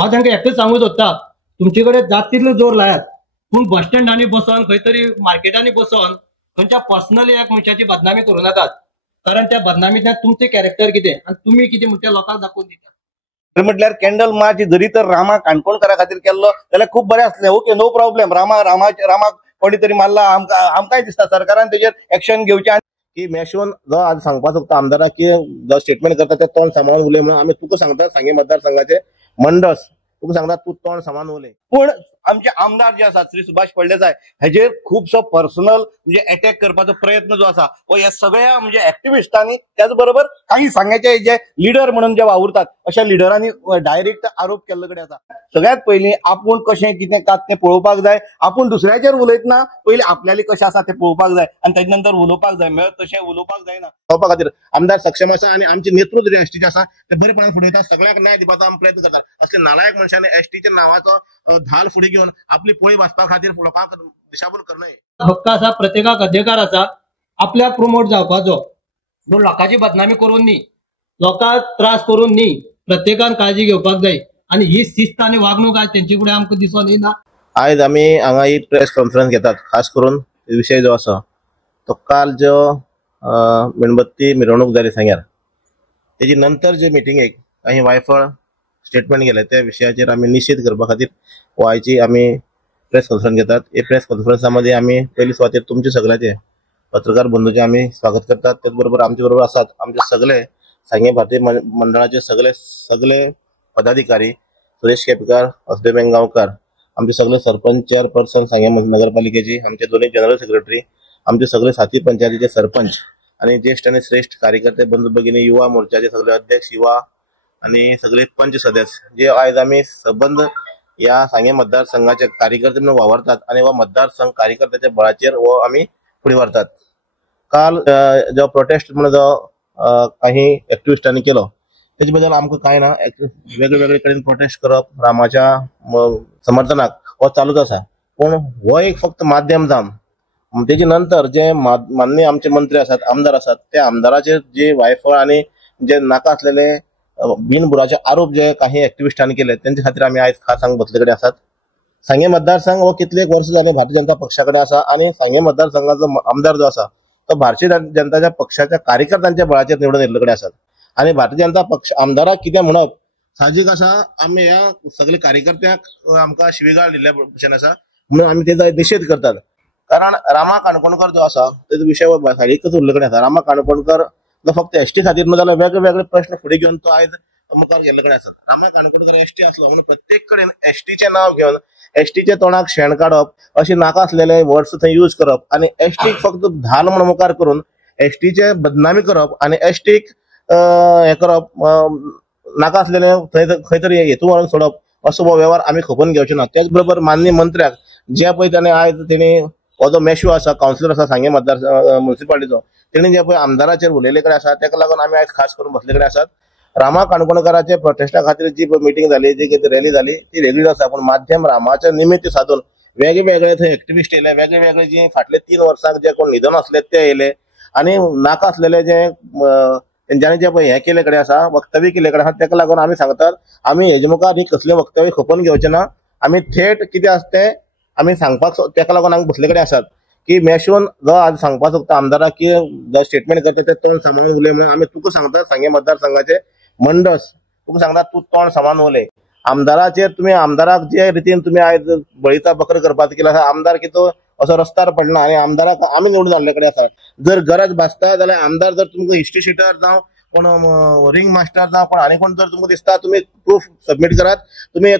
हांव तांकां एकच सांगूंक सोदता, तुमचे कडेन जाता तितलो जोर लायात, पूण बस स्टँडांनी बसून खंय तरी मार्केटांनी बसून खंयच्या पर्सनली एक मनशाची बदनामी करूं नाकात, कारण त्या बदनामींतल्यान तुमचें कॅरेक्टर कितें आनी तुमी कितें म्हणून त्या लोकांक दाखोवन दिता। म्हटल्यार कॅन्डल मार्च जरी तर रामा काणकोणकारा खातीर केल्लो जाल्यार खूप बरें आसलें। ओके, नो प्रॉब्लेम, रामाक कोणी तरी मारला, आमकांय दिसता सरकारान तेजेर एक्शन घेवचें की मेशोन जो आज सांगपाक सोदता आमदाराक की जो स्टेटमेंट करता ते तोंड सांबाळून उलय म्हणून आमी तुका सांगता सांगे मतदारसंघाचे मंडस तुका सांगता तूं तोंड सांबाळून उलय। पूण आमचे आमदार जे आसात श्री सुभाष फळदेसाय हेजेर खूबसो पर्सनल म्हणजे अटॅक करपाचो प्रयत्न जो आसा हो ह्या सगळ्या म्हणजे एक्टिविस्टांनी त्याच बरोबर काही सांग्याचे जे लिडर म्हणून जे वावुरतात अशा लिडरांनी डायरेक्ट आरोप केल्लो कडेन आसा। सगळ्यात पयलीं आपूण कशें कितें कात तें पळोवपाक जाय, आपूण दुसऱ्याचेर उलयतना पयलीं आपल्याली कशें आसा तें पळोवपाक जाय आनी तेजे नंतर उलोवपाक जाय, मेळत तशें उलोवपाक जायना। पळोवपा खातीर आमदार सक्षम आसा आनी आमचे नेतृत्व जे एसटीचे आसा ते बरेपणान फुडें वयता, सगळ्याक न्याय दिवपाचो आमी प्रयत्न करतात। असले नालायक मनशांनी एसटीच्या नांवाचो धाल फुडें घेवन आपली पोळी वाचपा खातीर लोकांक दिशाभूल करणं हक्क आसा, प्रत्येकाक अधिकार आसा आपल्याक प्रमोट जावपाचो, पूण लोकांची बदनामी करून न्ही, लोकांक त्रास करून न्ही, प्रत्येकान काळजी घेवपाक जाय आनी ही शिस्त आनी वागणूक आज तेंचे फुडें आमकां दिसून येना। आयज आमी हांगा ही प्रेस कॉन्फरन्स घेतात, खास करून विशय जो आसा तो काल जो मेणबत्ती मिरवणूक जाली सांग्यार तेजी नंतर जे मिटिंगेक काही वायफळ स्टेटमेंट गेले त्या विशयाचेर आमी निश्चित करपा खातीर हो आयची आमी प्रेस कॉन्फरन्स घेतात। हे प्रेस कॉन्फरन्सामध्ये आमी पयली सुवातेर तुमचे सगळ्याचे पत्रकार बंधूचे आमी स्वागत करतात। त्याच बरोबर आमचे बरोबर आसात आमचे सगळे सांगे भारतीय मंडळाचे सगळे पदाधिकारी, सुरेश केपेकर, वासुदेव बेंगांवकर, आमचे सगळे सरपंच, चेअरपर्सन सांगे नगरपालिकेची, आमचे दोन्ही जनरल सेक्रेटरी, आमचे सगळे साथी पंचायतीचे सरपंच आणि ज्येष्ठ आणि श्रेष्ठ कार्यकर्ते बंधू भगिनी, युवा मोर्चाचे सगळे अध्यक्ष, युवा आणि सगळे पंच सदस्य जे आयज आमी संबंध या सांगे मतदारसंघाचे कार्यकर्ते म्हणून वावरतात आणि व मतदारसंघ कार्यकर्त्याच्या बळाचेर वो आमी फुडें व्हरतात। काल जो प्रोटेस्ट म्हणून जो काही एक्टिविस्टांनी केलो तेजे बद्दल आमकां कांय ना, वेगळे कडेन प्रोटेस्ट करप रामाच्या समर्थनाक हो चालूच आसा, पूण हो एक फक्त माध्यम जावन तेजे नंतर जे माननीय आमचे मंत्री आसात, आमदार आसात, त्या आमदाराचेर जे वायफळ आणि जे नाका असलेले बिनबुडाचे आरोप जे काही एक्टिविस्टांनी केले त्यांच्या खातीर आमी आयज खास हांगा बसले कडेन आसात। सांगे मतदारसंघ हो कितलेक वर्ष जाले भारतीय जनता पक्षा कडेन आसा आणि सांगे मतदारसंघाचो आमदार जो आसा तो भारतीय जनता पक्षाच्या कार्यकर्त्यांच्या बळाचेर निवडून येयल्ले कडेन आसात आणि भारतीय जनता पक्ष आमदाराक कितें म्हणप साहजिक आसा। आमी ह्या सगळे कार्यकर्त्यांक आमकां शिवीगाळ दिल्ल्या भशेन आसा म्हणून आमी तेजो निशेध करतात। कारण रामा काणकोणकर जो आसा तेजो विशय सायडीकच उरले कडेन आसा। रामा काणकोणकर जो फक्त एसटी खातीर न्हू जाल्यार वेगळे प्रश्न फुडें घेवन तो आयज मुखार गेल्ले कडेन आसात। रामा काणकोणकर एसटी आसलो म्हणून प्रत्येक कडेन एसटीचें नांव घेवन एसटीचे तोंडाक शेण काडप अशें नाका असलेले वर्ड्स थंय यूज करप आणि एसटीक फक्त धाल म्हणून मुखार करून एसटीचे बदनामी करप आणि एसटीक हे करप नाका असलेले खंय तरी हेतू मारून सोडप असो हो व्यवहार आमी खपोवन घेवचो ना। त्याच बरोबर माननीय मंत्र्याक जे पळय ताणें आयज तेणी हो जो मेशो आसा, कावन्सिलर आसा सांगे मतदार म्युनिसिपालिटीचो, तेणी जे पळय आमदाराचेर उलयले कडेन आसा तेका लागून आमी आयज खास करून बसले कडेन आसात। रामा काणकोणकाराचे प्रोटेस्टा खातीर जी मिटींग जाली, जी कितें रॅली जाली ती वेगळीच आसा, पूण माध्यम रामाचे निमित्त साधून वेगळे थंय एक्टिविस्ट येयले, वेगळे जे फाटले 3 वर्सांक जे कोण निधन असले ते येयले आणि नाका असलेले जे तेंच्यांनी जे पळय हे केले कडेन आसा, वक्तव्य केले कडेन आसा, तेका लागून आमी सांगतात आमी हेजे मुखार ही कसले वक्तव्य खपोवन घेवचे ना। आमी थेट कितें आसा तें आमी सांगपाक तेका लागून आमी बसले कडेन आसात की मेशोन जो आज सांगपाक सोदता आमदाराक की जो स्टेटमेंट करता ते तोंड सांबाळून उलय म्हणून आमी तुका सांगता सांगे मतदारसंघाचे मंडस तुका सांगता तूं तोंड सांबाळून उलय। आमदाराचेर तुमी आमदाराक जे रितीन तुमी आयज बळीचा बकर करपाचो केला आसा, आमदार कितो असो रस्त्यार पडना आणि आमदाराक आमी निवडून हाडले कडेन आसात। जर गरज भासता जाल्यार आमदार जर तुमकां हिस्ट्री शीटर जावं कोण रिंग मास्टर जावं कोण आनी कोण जर तुमकां दिसता तुमी प्रूफ सबमीट करात, तुमी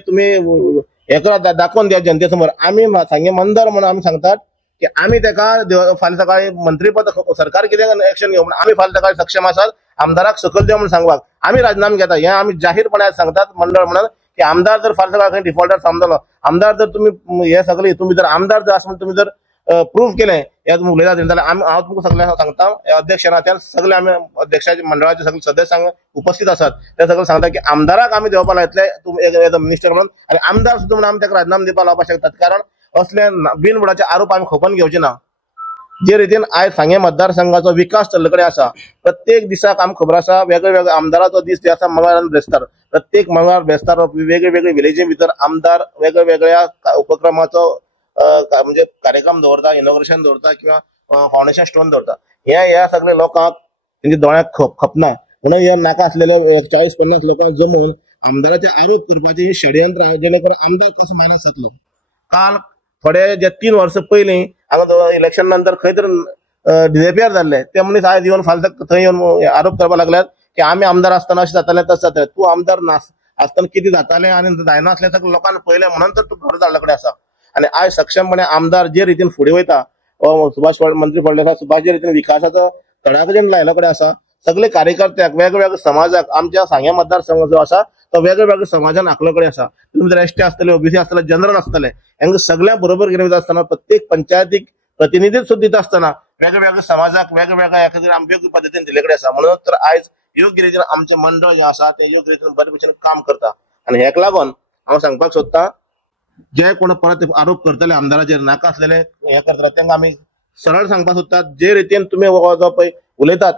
हे करात, दाखोवन द्या जनते समोर। आमी सांगे मंदार म्हणून आमी सांगतात की आमी तेका फाल्यां सकाळी मंत्रीपद सरकार कितें एक्शन घेवं म्हणून आमी फाल्यां सकाळी सक्षम आसात आमदाराक सकयल देव म्हणून सांगपाक आमी राजीनामे घेता। हे आमी जाहीरपणान सांगतात मंडळ म्हणून की आमदार जर फाल्यां सकाळी खंय डिफॉल्टर समजलो, आमदार जर तुमी हे सगळे तुमी जर आमदार जर आसा म्हणून तुमी जर प्रूफ केले हे तुमी उलयतात जाल्यार हांव तुमकां सगळ्यांक सांगता अध्यक्ष नात्यान सगळे आमी अध्यक्षाचे मंडळाचे सगळे सदस्य उपस्थित आसात ते सगळे सांगता की आमदाराक आमी देवपाक लायतले तुमी एज अ मिनिस्टर म्हणून आणि आमदार सुद्दां म्हणून आमी ताका राजीनामे दिवपाक लावपाक शकतात। कारण असले बिनबुडाचे आरोप आमी खपोवन घेवचे ना। जे रितीन आयज सांगे मतदारसंघाचो विकास चल्ले कडेन आसा प्रत्येक दिसाक आमकां खबर आसा वेगवेगळ्या आमदाराचो दीस जे आसा मंगळार आनी बेस्तार प्रत्येक मंगळार बेस्तार वेगवेगळे विलेजी भितर आमदार वेगवेगळ्या उपक्रमाचो म्हणजे कार्यक्रम दवरता इनॉग्रेशन दवरता किंवा फाउंडेशन स्टोन दवरता ह्या सगळे लोकांक तेंच्या दोळ्याक खपना म्हणून ह्या नाका आसलेल्या 40-50 लोकांक जमून आमदाराचे आरोप करपाचे ही षडयंत्र जेणे करून आमदार कसो मायनस जातलो। काल थोडे जे 3 वर्सां पयलीं हांगा इलेक्शन नंतर खंय तर डिसअपियर जाल्ले ते मनीस आयज येवन फाल्यां थंय येवन आरोप करपाक लागल्यात की आमी आमदार आसतना अशें जातालें तशें जातालें। तूं आमदार आसतना कितें जातालें आनी जायनासलें सगळें लोकांनी पळयलें म्हणून तर तूं घर धाडले कडेन आसा। आनी आयज सक्षमपणे आमदार जे रितीन फुडें वयता सुभाष मंत्री फळदेसाय सुभाष जे रितीन विकासाचो तडाखो लायला कडेन आसा सगळे कार्यकर्त्याक वेगवेगळ्या समाजाक आमच्या सांगे मतदारसंघ जो आसा तो वेगवेगळ्या समाजान आंखलो कडेन आसा। तुमी जर एसटी आसतले ओबीसी आसतले जनरल आसतले हांकां सगळ्या बरोबर घेवन वयता आसतना प्रत्येक पंचायतीक प्रतिनिधीत्व सुद्धा दिता आसतना वेगवेगळ्या समाजाक वेगवेगळ्या योग्य पद्दतीन दिले कडेन आसा। म्हणून तर आयज योग्य रितीन आमचे मंडळ जे आसा ते योग्य रितीन बरे भशेन काम करता। आनी हेका लागून हांव सांगपाक सोदतां जे कोण परत आरोप करतले आमदाराचेर नाका आसलेले हे करतले तांकां आमी सरळ सांगपाक सोदतात जे रितीन तुमी जो पळय उलयतात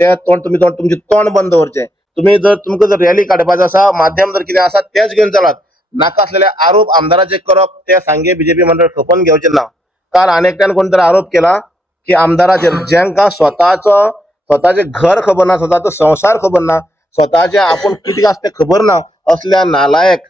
ते तुमचे तोंड बंद दवरचे। तुम्ही जर तुमकां जर रॅली काडपाचो आसा माध्यम जर कितें आसा तेच घेवन चलात नाका आसलेले आरोप आमदाराचे करप ते सांगे बीजेपी मंडळ खपोवन घेवचे ना। काल अनेकट्यान कोण तरी आरोप केला की आमदाराचेर ज्यांका स्वताचे घर खबर ना स्वताचो संसार खबर ना स्वताचे आपूण कितें आसा ते खबर ना असल्या नालायक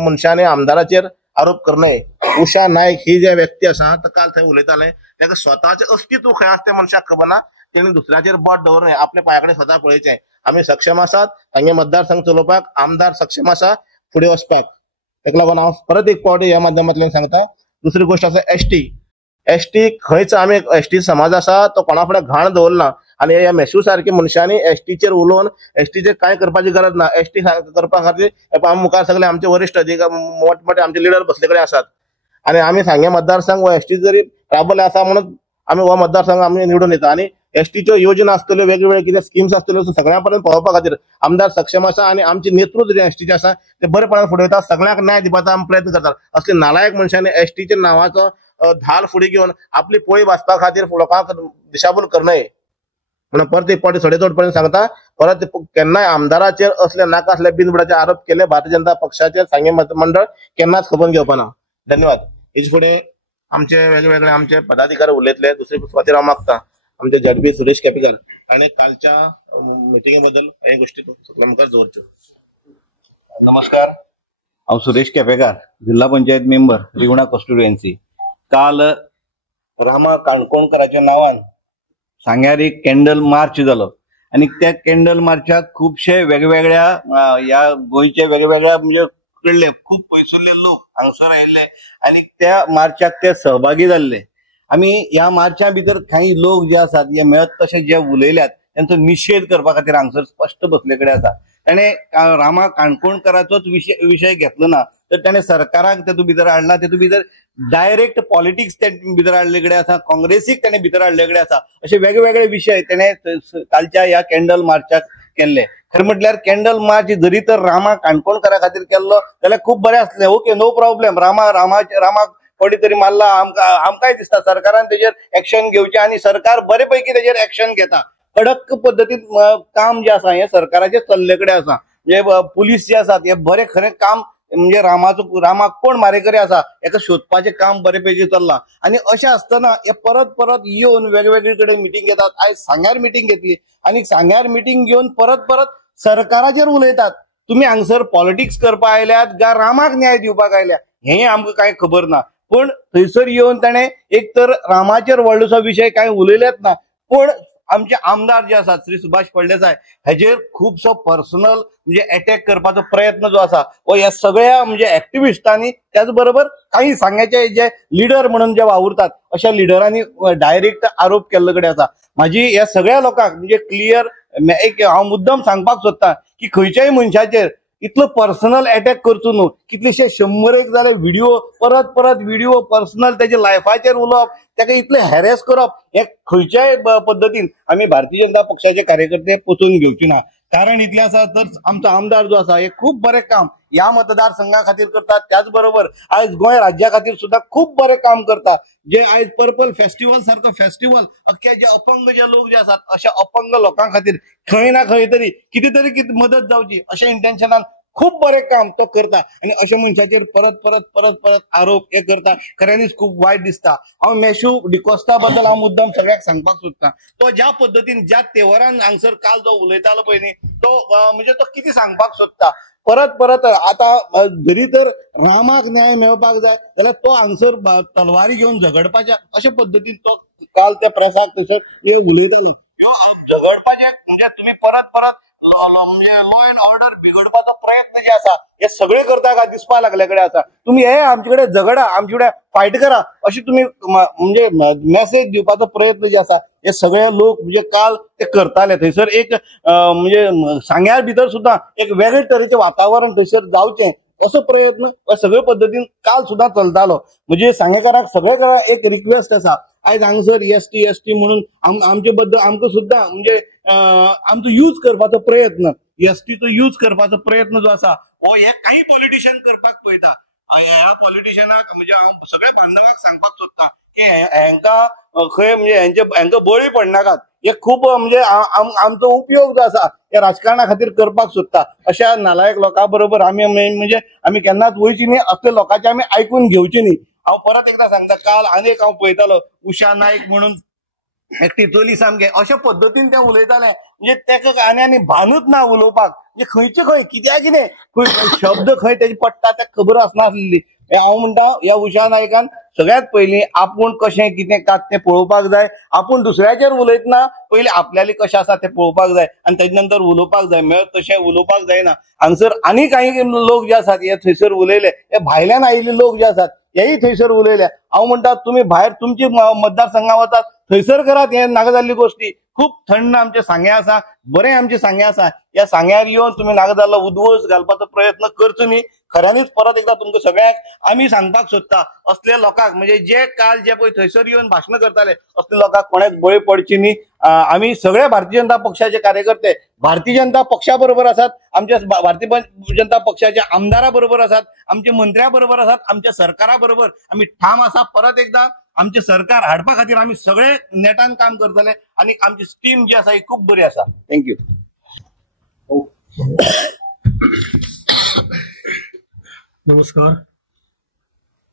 मनशांनी आमदाराचेर आरोप करणे। उषा नायक ही जे व्यक्ती आसा तो काल थंय उलयताले ताका स्वताचे अस्तित्व खंय आसा ते मनशाक खबर ना तेणी दुसऱ्याचेर बोट दवरणे आपल्या पांया स्वता पळयचें। आमी सक्षम आसात हांगे मतदारसंघ चलोवपाक आमदार सक्षम आसा फुडें वचपाक ताका लागून हांव परत एक फावटी ह्या माध्यमांतल्यान सांगता। दुसरी गोष्ट आसा एसटी खंयच आमी एसटी समाज आसा तो कोणा फुडें घाण दवरना आनी ह्या मेशू सारख्या मनशांनी एसटीचेर उलोवन एसटीचेर कांय करपाची गरज ना। एसटी करपा खातीर आमी मुखार सगळे आमचे वरिश्ठ अधिकारी मोठमोठे आमचे लिडर बसले कडेन आसात आनी आमी सांगे मतदारसंघ वा एसटी जरी राबले आसा म्हणून आमी हो मतदारसंघ आमी निवडून येता आनी एसटीच्यो योजना आसतल्यो वेगवेगळ्यो कितें स्किम्स आसतल्यो सगळ्या पर्यंत पावोवपा खातीर आमदार सक्षम आसा आनी आमचे नेतृत्व जे एसटीचे आसा ते बरेपणान फुडें वयता सगळ्यांक न्याय दिवपाचो आमी प्रयत्न करतात। असले नालायक मनशांनी एसटीच्या नांवाचो धाल फुडें घेवन आपली पोळी वाचपा खातीर लोकांक दिशाभूल करनये म्हणून परत एक फावटी सडेतोडपणान सांगता परत केन्नाय आमदाराचेर असले नाका असले बिनबुडाचे आरोप केले भारतीय जनता पक्षाचे सांगे मंडळ केन्नाच खपोवन घेवपाना। धन्यवाद। हेचे फुडें आमचे वेगवेगळे आमचे पदाधिकारी उलयतले दुसरे फावटी हांव मागता आमचे झडपी सुरेश केपेकर आणि कालच्या मिटिंगे बद्दल काही गोष्टी मुखार दवरच्यो। नमस्कार, हांव सुरेश केपेकर जिल्हा पंचायत मेंबर रिवणा कॉन्स्टिट्युएन्सी। काल रामा काणकोणकराच्या नावान सांग्यार एक कॅन्डल मार्च जालो आणि त्या कॅन्डल मार्चाक खुबशे वेगवेगळ्या या गोंयचे वेगवेगळ्या म्हणजे कडले खूप पयसुल्ले लोक हांगासर आयिल्ले आणि त्या मार्चाक ते सहभागी जाल्ले। आमी ह्या मार्चा भितर काही लोक जे आसात हे मेळत तशे जे उलयल्यात त्यांचो निषेध करपा खातीर हांगासर स्पश्ट बसले कडेन आसा। ताणे रामा काणकोणकराचोच विषय घेतलो ना तर ताणे सरकाराक तेतून भितर हाडला तेतून भितर डायरेक्ट पॉलिटिक्स ते भितर हाडले कडेन आसा काँग्रेसीक ताणे भितर हाडले कडेन आसा असे वेगवेगळे विषय ताणे कालच्या ह्या कॅन्डल मार्चाक केल्ले। खरें म्हटल्यार कॅन्डल मार्च जरी तर रामा काणकोणकरा खातीर केल्लो जाल्यार खूब बरें आसलें। Okay, no problem. रामाक थोडी तरी मारला आमकांय दिसता सरकारान तेजेर एक्शन घेवचें आनी सरकार बरे पैकी तेजेर एक्शन घेता। कडक पद्दतीन काम जे आसा हे सरकाराचे चल्ले कडेन आसा। म्हणजे पुलीस जे आसात हे बरे खरें काम म्हणजे रामाक कोण मारेकरी आसा हेका शोधपाचें काम बरे पैकी चल्लां आनी अशें आसतना हे परत परत येवन वेगवेगळे कडेन मिटींग घेतात। आयज सांग्यार मिटींग घेतली आनी सांग्यार मिटींग घेवन परत सरकाराचेर उलयतात। तुमी हांगसर पॉलिटिक्स करपा आयल्यात गा रामाक न्याय दिवपाक आयल्या हें आमकां कांय खबर ना। पण थंयसर येवन ताणें एक तर रामाचेर व्हडलोसो विशय कांय उलयलेच ना पण आमचे आमदार जे आसात श्री सुभाष फळदेसाय हेजेर खूबसो पर्सनल म्हणजे अटॅक करपाचो प्रयत्न जो आसा हो ह्या सगळ्या म्हणजे एक्टिविस्टांनी त्याच बरोबर काही सांग्याचे जे लिडर म्हणून जे वावुरतात अशा लिडरांनी डायरेक्ट आरोप केल्ले कडेन आसा। माझी ह्या सगळ्या लोकांक म्हणजे क्लियर एक हांव मुद्दम सांगपाक सोदतां की खंयच्याय मनशाचेर इतलो पर्सनल अटॅक करचो न्हू। कितलेशे 100 जाले व्हिडिओ परत व्हिडिओ पर्सनल त्याच्या लायफाचेर उलोवप ताका इतले हॅरेस करप हे खंयच्याय पद्दतीन आमी भारतीय जनता पक्षाचे कार्यकर्ते पचोवन घेवचे ना। कारण इतलें आसा तर आमचो आमदार जो आसा हे खूब बरें काम ह्या मतदारसंघा खातीर करतात, त्याच बरोबर आयज गोंय राज्या खातीर सुद्धा खूप बरें काम करता. जे आयज पर्पल फेस्टिवल सारको फेस्टिवल अख्खे जे अपंग जे लोक जे आसात अशा अपंग लोकां खातीर खंय ना खंय तरी कितें मदत जावची अशें इंटेन्शनान खूप बरें काम तो करता. आणि अशा मनशाचेर परत परत परत परत आरोप हे करता, खऱ्यांनीच खूप वायट दिसता. हांव मेशू डिकोस्ता बद्दल हांव मुद्दाम सगळ्याक सांगपाक सोदता. तो ज्या पद्दतीन ज्या तेवरान हांगसर काल जो उलयतालो पळय न्ही तो म्हणजे तो कितें सांगपाक सोदता. परत परत आता जरी तर रामाक न्याय मेळपाक जाय जाल्यार तो हांगसर तलवारी घेवन झगडपाच्या अशा पद्दतीन तो काल त्या प्रेसाक थंयसर उलयतालो. झगडपाचे म्हणजे तुम्ही परत परत म्हणजे लॉ अँड ऑर्डर बिघडपाचो प्रयत्न जे आसा हे सगळे करता का दिसपा लागल्याकडे आसा. तुम्ही हे आमचे कडेन झगडा, आमचे कडेन फायट करा अशी तुम्ही म्हणजे मेसेज दिवपाचो प्रयत्न जे आसा हे सगळे लोक म्हणजे काल ते करताले. थंयसर एक म्हणजे सांग्यार भितर सुद्धा एक वेगळे तरेचे वातावरण थंयसर जावचें असो प्रयत्न सगळे पद्दतीन काल सुद्धा चलतालो. म्हणजे सांगेकारांक सगळ्या एक रिक्वेस्ट आसा, आयज हांगसर एसटी म्हणून आमचे बद्दल आमकां सुद्धा म्हणजे आमचो यूज करपाचो प्रयत्न, एसटीचो यूज करपाचो प्रयत्न जो आसा हो हे काही पॉलिटिशियन करपाक पळयता. ह्या पॉलिटिशियनाक म्हणजे हांव सगळ्या बांधवांक सांगपाक सोदता की हांकां खंय म्हणजे हांकां बळी पडनाकात. हे खूप म्हणजे आमचो उपयोग जो आसा हे राजकारणा खातीर करपाक सोदता. अशा नालायक लोकां बरोबर आमी म्हणजे आमी केन्नाच वयची न्ही, असले लोकांचे आमी आयकून घेवची न्ही. हांव परत एकदा सांगता, काल आनीक हांव पळयतालो उषा नायक म्हणून एकटी चली सामके अशा पद्दतीन ते उलयताले म्हणजे ताका आनी भानूच ना उलोवपाक. म्हणजे खंयचे खंय कितें खंय शब्द खंय तेजे पडटा ते खबर आसनासली. हांव म्हणटा ह्या उषा नायकान सगळ्यात पयलीं आपूण कशें कितें कात तें पळोवपाक जाय. आपूण दुसऱ्याचेर उलयतना पयलीं आपल्याली कशें आसा तें पळोवपाक जाय आनी तेजे नंतर उलोवपाक जाय. मेळत तशें उलोवपाक जायना. हांगसर आनी काही लोक जे आसात हे थंयसर उलयले, हे भायल्यान आयिल्ले लोक जे आसात हेय थंयसर उलयले. हांव म्हणटा तुम्ही भायर तुमची मतदारसंघां वतात थंयसर करात हे नाका जाल्ली गोष्टी. खूप थंड आमचे सांगे आसा, बरें आमचे सांगे आसा. ह्या सांग्यार येवन तुम्ही नाका जाल्लो उद्वोस घालपाचो प्रयत्न करचो न्ही. खऱ्यांनीच परत एकदा तुमकां सगळ्यांक आमी सांगपाक सोदता, असले लोकांक म्हणजे जे काल जे पळय थंयसर येवन भाशणां करताले असले लोकांक कोणाक बळी पडची न्ही. आमी सगळे भारतीय जनता पक्षाचे कार्यकर्ते भारतीय जनता पक्षा बरोबर आसात, आमच्या भारतीय जनता पक्षाच्या आमदारा बरोबर आसात, आमच्या मंत्र्या बरोबर आसात, आमच्या सरकारा बरोबर आमी ठाम आसा. परत एकदा आमचे सरकार हाडपा खातीर आमी सगळे नेटान काम करतले आणि आमची स्टीम जी आसा ही खूप बरी आसा. थँक्यू. नमस्कार.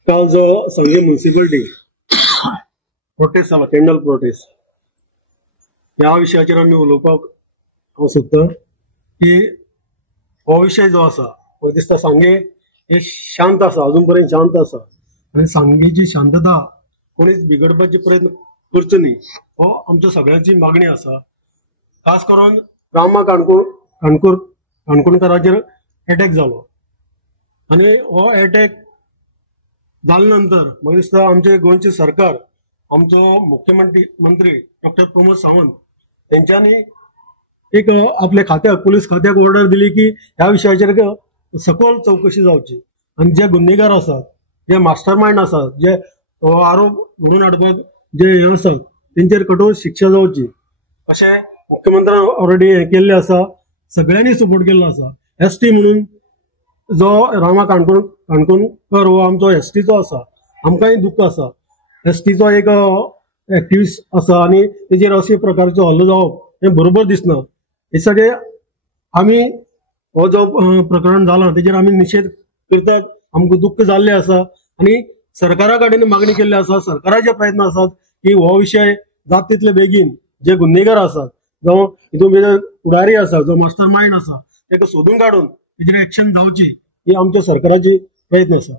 काल जो सांगली म्युनिसिपालिटी प्रोटेस्ट जाला, कॅन्डल प्रोटेस्ट, ह्या विशयाचेर आमी उलोवपाक हांव सोदता की हो विशय जो आसा म्हाका दिसता सांगे हे शांत आसा, अजून पर्यंत शांत आसा आनी सांगेची शांतता कोणीच बिगडपाचे प्रयत्न करचो न्ही हो आमच्या सगळ्यांची मागणी आसा. खास करून रामा काणकोणकाराचेर अटॅक जालो आनी हो अटॅक जाले नंतर म्हाका दिसता आमचे गोंयचे सरकार, आमचो मुख्यमंत्री डॉक्टर प्रमोद सावंत तेंच्यांनी एक आपल्या खात्याक, पोलीस खात्याक ऑर्डर दिली की ह्या विशयाचेर सखोल चौकशी जावची आनी जे गुन्हेगार आसात, जे मास्टर माइंड आसात, जे आरोप घडोवन हाडपाक जे हे आसात तेंचेर कठोर शिक्षा जावची अशें मुख्यमंत्र्यान ऑलरेडी हे केल्ले आसा. सगळ्यांनी सपोर्ट केल्लो आसा. एसटी म्हणून जो रामा काणकोणकर हो आमचो एसटीचो आसा, आमकांय दुख्ख आसा. एसटीचो एक एक्टिविस्ट आसा आनी तेजेर अशे प्रकारचो हल्लो जावप हे बरोबर दिसना. हे सगळे आमी हो जो प्रकरण जाला तेजेर आमी निशेध करतात. आमकां दुख्ख जाल्लें आसा आनी सरकारा कडेन मागणी केल्ली आसा. सरकाराचे प्रयत्न आसात की हो विशय जाता तितले बेगीन जे गुन्हेगार आसात, जो हितून फुडारी आसा, जो मास्टर माइंड आसा ताका सोदून काडून तेजेर एक्शन जावची ही आमच्या सरकाराची प्रयत्न आसा.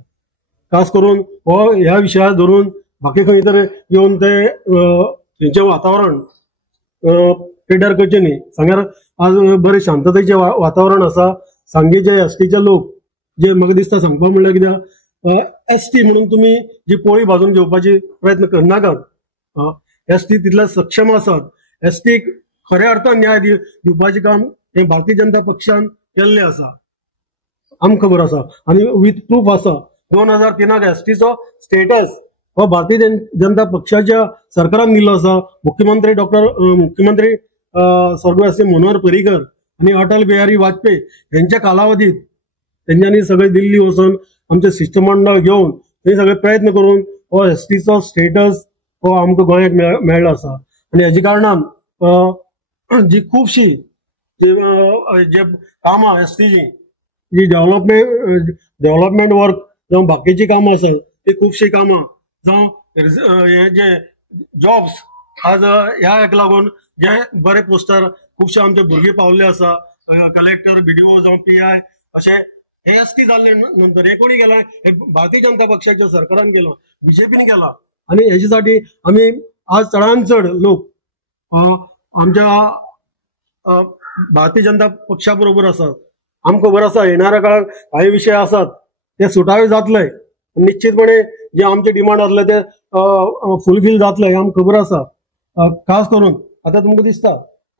खास करून हो ह्या विशयाक धरून बाकी खंय तर येवन ते थंयचें वातावरण पेड्यार करचें न्ही. सांग्यार आज बरें शांततेचें वातावरण आसा. सांगेचे एसटीचे लोक जे म्हाका दिसता सांगपाक म्हणल्यार कित्याक एसटी म्हणून तुमी जी पोळी भाजून घेवपाची प्रयत्न करनाकात. एसटी तितले सक्षम आसात. एसटीक खऱ्या अर्थान न्याय दिवपाचें काम हे भारतीय जनता पक्षान केल्लें आसा, आमकां खबर आसा आनी विथ प्रूफ आसा. 2003 एसटीचो स्टेटस हो भारतीय जनता पक्षाच्या सरकारान दिल्लो आसा. मुख्यमंत्री स्वर्गवासी मनोहर पर्रीकर आणि अटल बिहारी वाजपेयी यांच्या कालावधीत तेंच्यांनी सगळे दिल्ली वचून आमचे शिष्टमंडळ घेऊन हे सगळे प्रयत्न करून हो एसटीचो स्टेटस हो आमकां गोंयाक मेळ्ळो आसा आनी हेजे कारणान जी खुबशी जे कामां एसटीची जी डेव्हलपमेंट वर्क जावं बाकीची कामां आसात ती खुबशी कामां जावं हे जे जॉब्स आज ह्या हेका लागून जे बरे पोस्टार खुबशे आमचे भुरगे पावल्ले आसा कलेक्टर BDO जावं PI अशे हे एसटी जाल्ले नंतर हे कोणी केला हे भारतीय जनता पक्षाच्या सरकारान केला BJPन केला आणि हेच्यासाठी आम्ही आज चडांत चड लोक आमच्या भारतीय जनता पक्षा बरोबर आसात. आमकां खबर आसा येणाऱ्या काळात काही विषय आसात ते सुटावे जातले निश्चितपणे जे आमचे डिमांड आसले ते फुलफिल जातले हे आमकां खबर आसा. खास करून आता तुमकां दिसता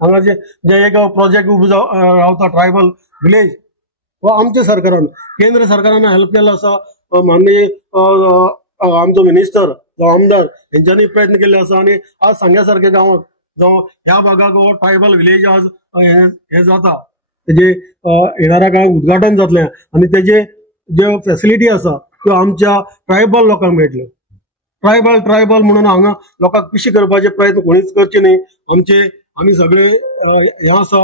हांगा जे एक प्रोजेक्ट उबो रावता ट्रायबल विलेज वा आमच्या सरकारान केंद्र सरकारान हेल्प केलो आसा. माननीय आमचो मिनिस्टर जावं आमदार हेंच्यांनी प्रयत्न केले आसा आणि आज सांग्या सारख्या गांवांत जावं ह्या भागाक हो ट्रायबल विलेज आज हे जाता तेजे येणाऱ्या काळात उद्घाटन जातलें आणि तेजे जे फॅसिलिटी आसा त्यो आमच्या ट्रायबल लोकांक मेळटल्यो. ट्रायबल म्हणून हांगा लोकांक पिशी करपाचे प्रयत्न कोणीच करचे न्ही. आमी सगळे हे आसा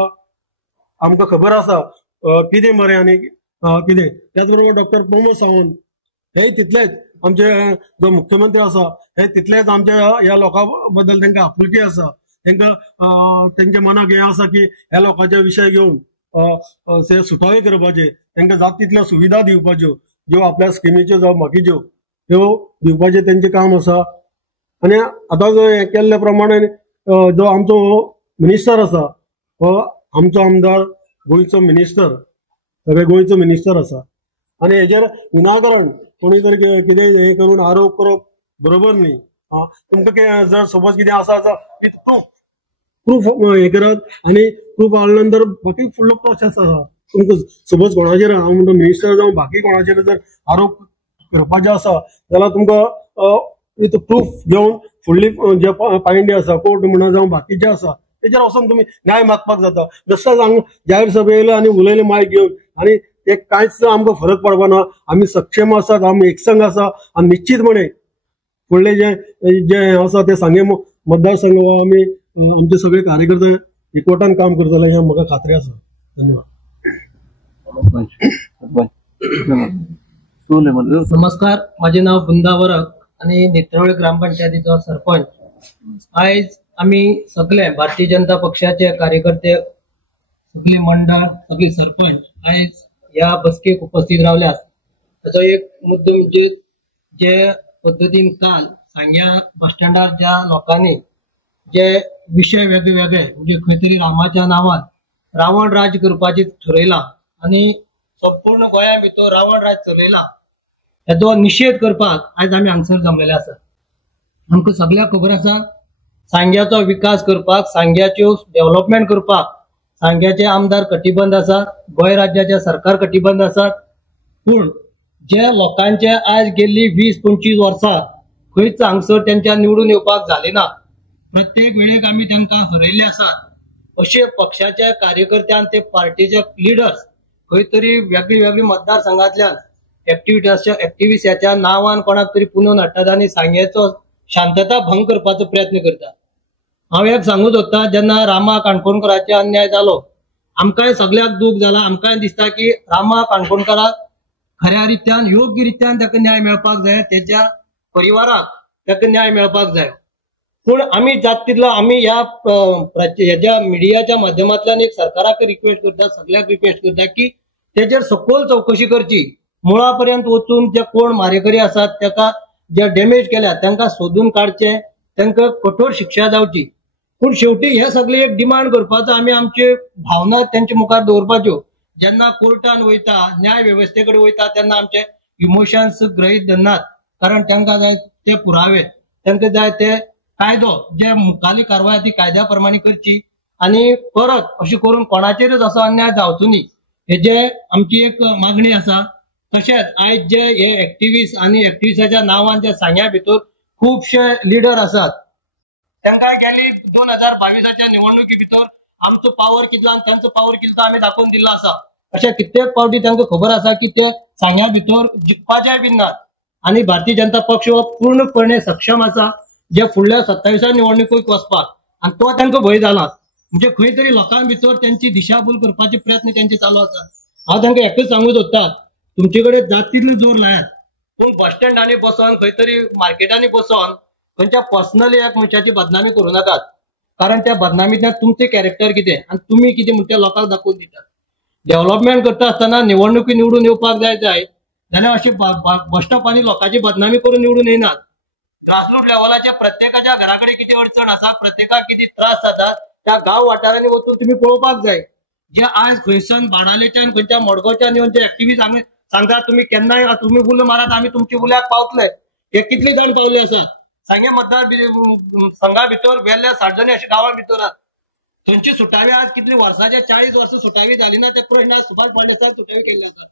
आमकां खबर आसा कितें बरें आनी कितें. त्याच बरोबर डॉक्टर प्रमोद सावंत हे तितलेच आमचे जो मुख्यमंत्री आसा हे तितलेच आमच्या ह्या लोकां बद्दल तांकां आपुलकी आसा. तांकां तेंच्या मनाक हे आसा की ह्या लोकांचे विशय घेवन ते सुटावे करपाचे तांकां जाता तितल्यो सुविधा दिवपाच्यो ज्यो आपल्या स्किमीच्यो जावं बाकीच्यो ह्यो दिवपाचें तेंचें काम आसा. आनी आतां जो हे केल्ल्या प्रमाणे जो आमचो मिनिस्टर आसा हो आमचो आमदार गोंयचो मिनिस्टर सगळे गोंयचो मिनिस्टर आसा आनी हेजेर विनाकारण कोणी जर कितें हे करून आरोप करप बरोबर न्ही. तुमकां जर सपोज कितें आसा प्रूफ हे करत आनी प्रूफ हाडल्या नंतर बाकी फुडलो प्रोसेस आसा. तुमकां सपोज कोणाचेर हांव म्हणटा मिनिस्टर जावं बाकी कोणाचेर जर आरोप करपाचे आसा जाल्यार तुमकां विथ प्रूफ घेवन फुडली जे पायंडे आसा कोर्ट म्हणा जावं बाकीचे आसा तेजेर वचून तुमी न्याय मागपाक जाता. बेश्टेच हांगा जाहीर सभे येयले आनी उलयले मायक घेवन आनी ते कांयच आमकां फरक पडपाना. आमी सक्षम आसात आमी एकसंघ आसा आनी निश्चितपणे फुडले जे आसा ते सांगे मतदारसंघ वा आमी आमचे सगळे कार्यकर्ते एकवटान काम करतले हे म्हाका खात्री आसा. धन्यवाद. नमस्कार, माझे नाव बुंदा वरक आणि नेत्रावळी ग्रामपंचायतीचो सरपंच. आयज आम्ही सगळे भारतीय जनता पक्षाचे कार्यकर्ते सगळे मंडळ सगळे सरपंच आयज ह्या बसकेक उपस्थित रावल्यात. ताचो एक मुद्दो म्हणजे जे पद्दतीन काल सांग्या बस स्टँडार ज्या लोकांनी जे विषय वेगळे वेगळे म्हणजे खंय तरी रामाच्या नांवान रावण राज करपाचे ठरयला आणि संपूर्ण गोंया भितर रावण राज चलयला हेचो निषेध करपाक आयज आमी हांगसर जमलेले आसा. आमकां सगळ्यांक खबर आसा सांग्याचो विकास करपाक सांग्याच्यो डेव्हलपमेंट करपाक सांग्याचे आमदार कटिबंद आसात, गोंय राज्याचे सरकार कटिबंद आसात. पूण जे लोकांचे आयज गेल्ली 20-25 वर्सां खंयच हांगसर तेंच्या निवडून येवपाक जाले ना. प्रत्येक वेळेक आमी तांकां हरयल्ले आसात. अशे पक्षाच्या कार्यकर्त्यान ते पार्टीचे लिडर्स खंय तरी वेगळी वेगळी मतदारसंघातल्यान एक्टिव्हिस्ट ह्याच्या नांवान कोणाक तरी पुनून हाडटात आनी सांग्याचो शांतता भंग करपाचो प्रयत्न करतात. हांव एक सांगूं सोदतां जेन्ना रामा काणकोणकराचे अन्याय जालो आमकांय सगळ्याक दूख जाला. आमकांय दिसता की रामा काणकोणकराक खऱ्या रित्यान योग्य रित्यान ताका न्याय मेळपाक जाय, तेच्या परिवाराक ताका न्याय मेळपाक जाय. पूण आमी जाता तितलो आमी ह्या मिडियाच्या माध्यमांतल्यान एक सरकाराक रिक्वेस्ट करता, सगळ्याक रिक्वेस्ट करता की तेजेर सखोल चौकशी करची. मुळा पर्यंत वचून जे कोण मारेकरी आसात ताका जे डॅमेज केल्या तांकां सोदून काडचे, तांकां कठोर शिक्षा जावची. पूण शेवटी हे सगळे एक डिमांड करपाचो आमी आमचे भावना तेंच्या मुखार दवरपाच्यो. जेन्ना कोर्टान वयता न्याय वेवस्थे कडेन वयता तेन्ना आमचे इमोशन्स गृहीत धरनात. कारण तांकां जाय ते पुरावे, तांकां जाय ते कायदो जे मुखाली कारवाय ती कायद्या प्रमाणे करची आणि परत अशी करून कोणाचेरच असो अन्याय जावचो न्ही हेजे आमची एक मागणी आसा. तशेंच आयज जे हे एक्टिव्हिस्ट आणि एक्टिव्हिस्टाच्या नांवान जे सांग्या भितर खुबशे लिडर आसात तांकां गेली 2022च्या निवडणुकी भितर आमचो पावर कितलो आनी त्यांचो पावर कितलो आमी दाखोवन दिल्लो आसा. अशा कित्येक फावटी तांकां खबर आसा की ते सांग्या भितर जिखपाचे बीन नात आणि भारतीय जनता पक्ष हो पूर्णपणे सक्षम आसा जे फुडल्या 27 निवडणुकीक वचपाक आणि तो तांकां भंय जाला म्हणजे खंय तरी लोकां भितर त्यांची दिशाभूल करपाचे प्रयत्न त्यांचे चालू आसा हांव तांकां एकच सांगूं सोदता तुमचे कडेन जात तितले जोर लायात पूण बस स्टँडांनी बसोन खंय तरी मार्केटांनी बसोन खंयच्या पर्सनली एक मनशाची बदनामी करूं नाकात कारण त्या बदनामीतल्यान तुमचे कॅरेक्टर कितें आणि तुम्ही कितें म्हणून त्या लोकांक दाखोवन दितात डेव्हलपमेंट करता आसतना निवडणुकी निवडून येवपाक जाय जाल्यार अशी बस स्टॉपांनी लोकांची बदनामी करून निवडून येनात ग्रासरूट लेवलाच्या प्रत्येकाच्या घराकडे किती अडचण आसा प्रत्येकाक किती त्रास जाता त्या गांव वाठारांनी वचून तुम्ही पळोवपाक जाय जे आज खंयसन बाणालेच्यान खंयच्या मडगांवच्यान येवन जे एक्टिव्हिस्ट सांगतात तुम्ही केन्नाय तुम्ही उलो मारात आम्ही तुमच्या उल्याक पावतले हे कितले जाण पावले आसात सांगे मतदार संघा भितर वेल्ल्या 60 जणी अशा गांवां भितर आसात थंयची सुटावी आज कितली वर्साचे 40 वर्सां सुटावी झाली ना ते प्रश्न आज सुभाष फळदेसाय सुटावी केल्ले आसात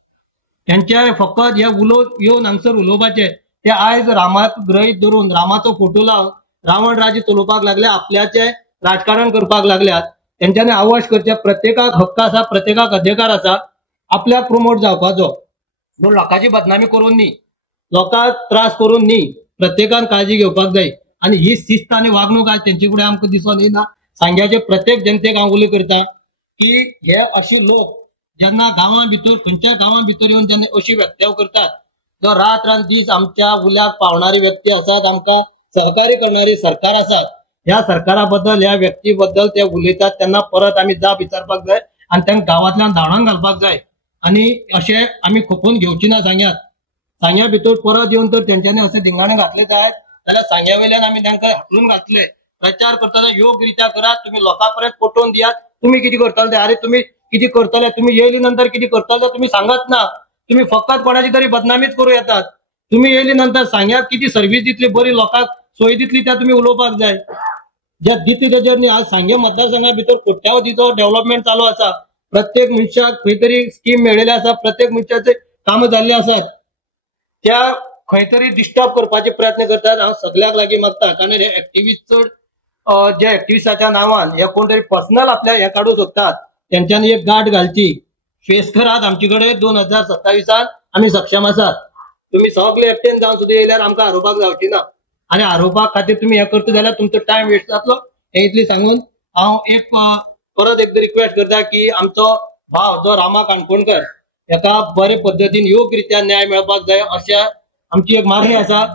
त्यांच्या फकत हे उलो येवन हांगसर उलोवपाचे ते आयज रामाक ग्रहीत धरून रामाचो फोटो लावन रावण राज्य चलोवपाक लागले आपल्याचे राजकारण करपाक लागल्यात त्यांच्यानी आवाज करचे प्रत्येकाक हक्क आसा प्रत्येकाक अधिकार आसा आपल्याक प्रमोट जावपाचो पूण लोकांची बदनामी करून न्ही लोकांक त्रास करून न्ही प्रत्येकान काळजी घेवपाक जाय आणि ही शिस्त आणि वागणूक आज त्यांचे फुडें आमकां दिसून येना सांग्याचे प्रत्येक जनतेक हांव उलो करता की हे अशी लोक जेन्ना गांवां भितर खंयच्या गांवां भितर येवन जेन्ना अशी व्यक्त्याव करतात जो रात दीस आमच्या उल्याक पावणारी व्यक्ती आसात आमकां सहकार्य करणारी सरकार आसात ह्या सरकारा बद्दल ह्या व्यक्ती बद्दल ते उलयतात तेन्ना परत आमी जाप विचारपाक जाय आणि तांकां गांवांतल्यान धांवडावन घालपाक जाय आणि अशें आमी खपोवन घेवची ना सांग्या भितर परत येवन तर तेंच्यांनी असे धिंगाणे घातले जायत जाल्यार सांग्या वयल्यान आमी तांकां हाकलून घातले प्रचार करतना योग्य रित्या करात तुम्ही लोकां पर्यंत पटोवन दियात तुम्ही कितें करतले ते अरे तुम्ही कितें करतले तुम्ही येयली नंतर कितें करतले तुम्ही सांगत ना तुम्ही फकत कोणाची तरी बदनामीच करूं येतात तुम्ही येयली नंतर सांग्यात किती सर्व्हिस दितली बरी लोकांक सोय दितली त्या तुम्ही उलोवपाक जाय ज्या दिता तेजेर न्ही आज सांगे मतदारसंघा भितर कोट्यावधीचो डेव्हलपमेंट चालू आसा प्रत्येक मनशाक खंय तरी स्कीम मेळिल्ले आसा प्रत्येक मनशाचे कामां जाल्ले आसात त्या खंय तरी डिस्टर्ब करपाचे प्रयत्न करतात हांव सगळ्याक लागीं मागता कारण हे एक्टिव्हिस्ट चड जे एक्टिव्हिस्टाच्या नांवान हे कोण तरी पर्सनल आपल्या हे काडूं सोदतात तेंच्यांनी एक गाठ घालची फेस करात आमचे कडेन 2027 आमी सक्षम आसात तुम्ही सगळे एकटेन जावन सुद्दां येयल्यार आमकां हारोवपाक जावची ना आणि हारोवपा खातीर तुम्ही हे करता जाल्यार तुमचो टायम वेस्ट जातलो हे इतली सांगून हांव एक परत एकदा रिक्वेस्ट करता की आमचो भाव जो रामा काणकोणकर हेका बरे पद्दतीन योग्य रित्या न्याय मेळपाक जाय अशें आमची एक मागणी आसा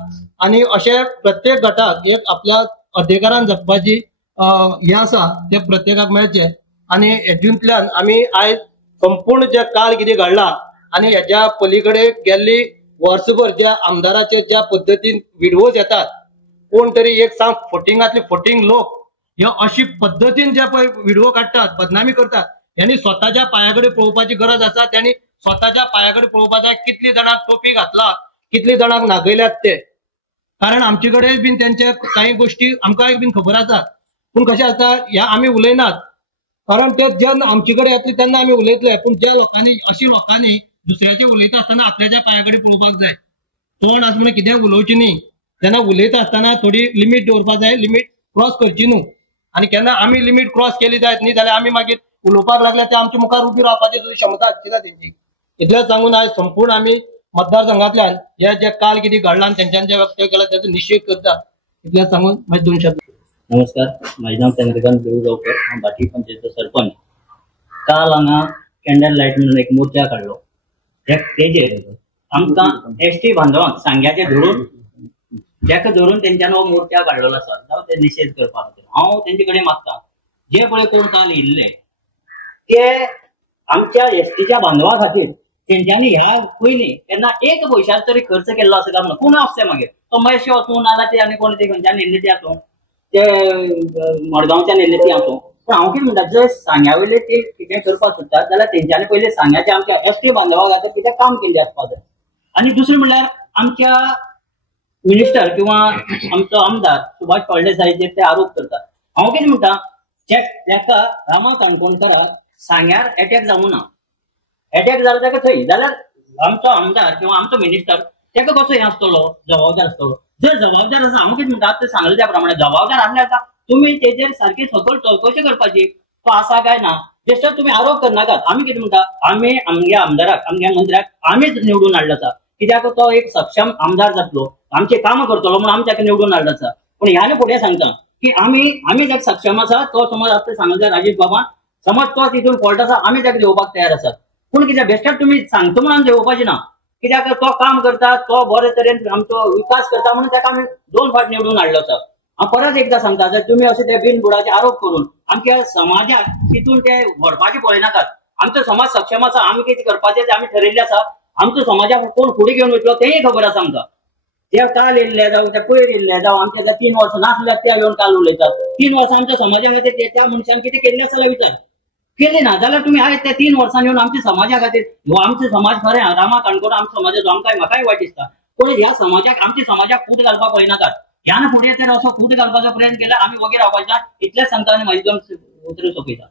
आणि अशें प्रत्येक गटाक एक आपल्या अधिकारान जगपाची हे आसा ते प्रत्येकाक मेळचे आणि हेतूंतल्यान आमी आयज संपूर्ण जे काळ कितें घडला आणि हेच्या पलीकडे गेल्ली वर्सभर ज्या आमदाराचे ज्या पद्दतीन व्हिडिओज येतात कोण तरी एक सांग फटिंगातले फटिंग लोक हे अशी पद्दतीन जे पळय व्हिडिओ काडटात बदनामी करतात त्यांनी स्वतःच्या पायाकडे पळोवपाची गरज आसा त्यांनी स्वतःच्या पायाकडे पळोवपाक जाय कितली जाणांक टोपी घातला कितली जाणांक नागयल्यात ते कारण आमचे कडेन बीन त्यांच्या काही गोष्टी आमकां बीन खबर आसात पूण कशें आसता ह्या आमी उलयनात कारण ते जेन्ना आमचे कडेन येतले तेन्ना आमी उलयतले पूण ज्या लोकांनी अशी लोकांनी दुसऱ्याचे उलयता आसतना आपल्याच्या पायाकडे पळोवपाक जाय तोंड आस म्हणून कितें उलोवची न्ही तेन्ना उलयता आसतना थोडी लिमीट दवरपाक जाय लिमीट क्रॉस करची न्हू आणि केन्ना आमी लिमीट क्रॉस केली जायत न्ही जाल्यार आमी मागीर उलोवपाक लागल्यार ते आमच्या मुखार उबी रावपाची सुद्दां क्षमता आसची ना तेंची इतलेंच सांगून आयज संपूर्ण आमी मतदारसंघातल्यान हे जे काल कितें घडलां आनी तेंच्यान जे वक्तव्य केलां ताचो निशेध करता इतलेंच सांगून म्हाजे 2 शब्द. नमस्कार, माझे नाव चंद्रकांत देऊळगावकर, हांव बाटी पंचायतचो सरपंच. काल हांगा कॅन्डल लायट म्हणून एक मोर्चा काडलो. तेजेर आमकां एसटी बांधवांक सांग्याचे धरून जेका धरून तेंच्यान हो मोर्चा काडलेलो आसा जावं ते निशेध करपा खातीर हांव तेंचे कडेन मागता जे पळय कोण काल येयल्ले ते आमच्या एसटीच्या बांधवा खातीर तेंच्यांनी ह्या पयलीं तेन्ना एक पयशाचो तरी खर्च केल्लो आसा काय म्हणून पूण आसचे मागीर तो महेश वचून नाल्यार ते आनी कोण ते खंयच्यान येयल्ले ते आसूं ते मडगांवच्यान येयल्ले ती आसूं पूण हांव कितें म्हणटा जे सांग्या ते कितें करपाक सोदतात जाल्यार तेंच्यांनी पयलीं सांग्याच्या आमच्या एसटी बांधवा खातीर कितें काम केल्लें आसपाक जाय. आनी दुसरें म्हणल्यार आमच्या मिनिस्टर किंवा आमचो आमदार सुभाष फळदेसायचेर ते आरोप करतात. हांव कितें म्हणटा जेका रामा काणकोणकाराक सांग्यार अटॅक जावं ना अटॅक जालो ताका थंय जाल्यार आमचो आमदार किंवा आमचो मिनिस्टर ताका कसो हें आसतलो जबाबदार आसतलो. जर जबाबदार आसा हांव कितें म्हणटा ते सांगले त्या प्रमाणे जबाबदार आसल्यार तुमी तेजेर सारकी सकयल चवकशी करपाची तो आसा काय ना बेश्टर तुम्ही आरोप करनाकात. आम्ही किती म्हणता, आम्ही आमच्या आमदाराक आमच्या मंत्र्याक आम्हीच निवडून हाडला आसा. कित्याक तो एक सक्षम आमदार जातलो, आमचे काम करतलो म्हणून आमी ताका निवडून हाडला आसा. पण ह्याने फुडें सांगता की आम्ही जर सक्षम आसा, तो समज आता सांगता राजेश बाबा समज तो तितून फॉल्ट आसा, आमी ताका देवपाक तयार आसात. पूण कित्याक बेश्टर तुम्ही सांगता म्हणून देवपाचे ना. कित्याक तो काम करता, तो बरे तरेन आमचो विकास करता म्हणून ताका आमी 2 फावट निवडून हाडलो आसा. हांव परत एकदा सांगता, जर तुम्ही असे ते बिनबुडाचे आरोप करून आमच्या समाजाक तितून ते व्हरपाचे पळयनाकात. आमचो समाज सक्षम आसा, आमी कितें करपाचें ते आमी ठरयल्लें आसा. आमचो समाजाक कोण फुडें घेवन वयतलो तेंय खबर आसा आमकां. ते काल येयल्ले जावं ते पयर येयल्ले जावं आमच्या 3 वर्सां नासल्यात ते येवन काल उलयतात. 3 वर्सां आमच्या समाजा खातीर त्या मनशान कितें केल्लें आसा जाल्यार विचार केले ना जाल्यार तुम्ही आयज त्या 3 वर्सांनी येवन आमच्या समाजा खातीर आमचो समाज खरें रामा काणकोण आमच्या समाजाचो आमकां म्हाकाय वायट दिसता. पूण ह्या समाजाक आमच्या समाजाक फूट घालपाक पळयनाकात. ह्यान फुडें तर असो फूट घालपाचो प्रयत्न केल्यार आमी वगैरे रावपाचे. इतलेंच सांगता आनी म्हाजी दोन उतरां सोंपयता.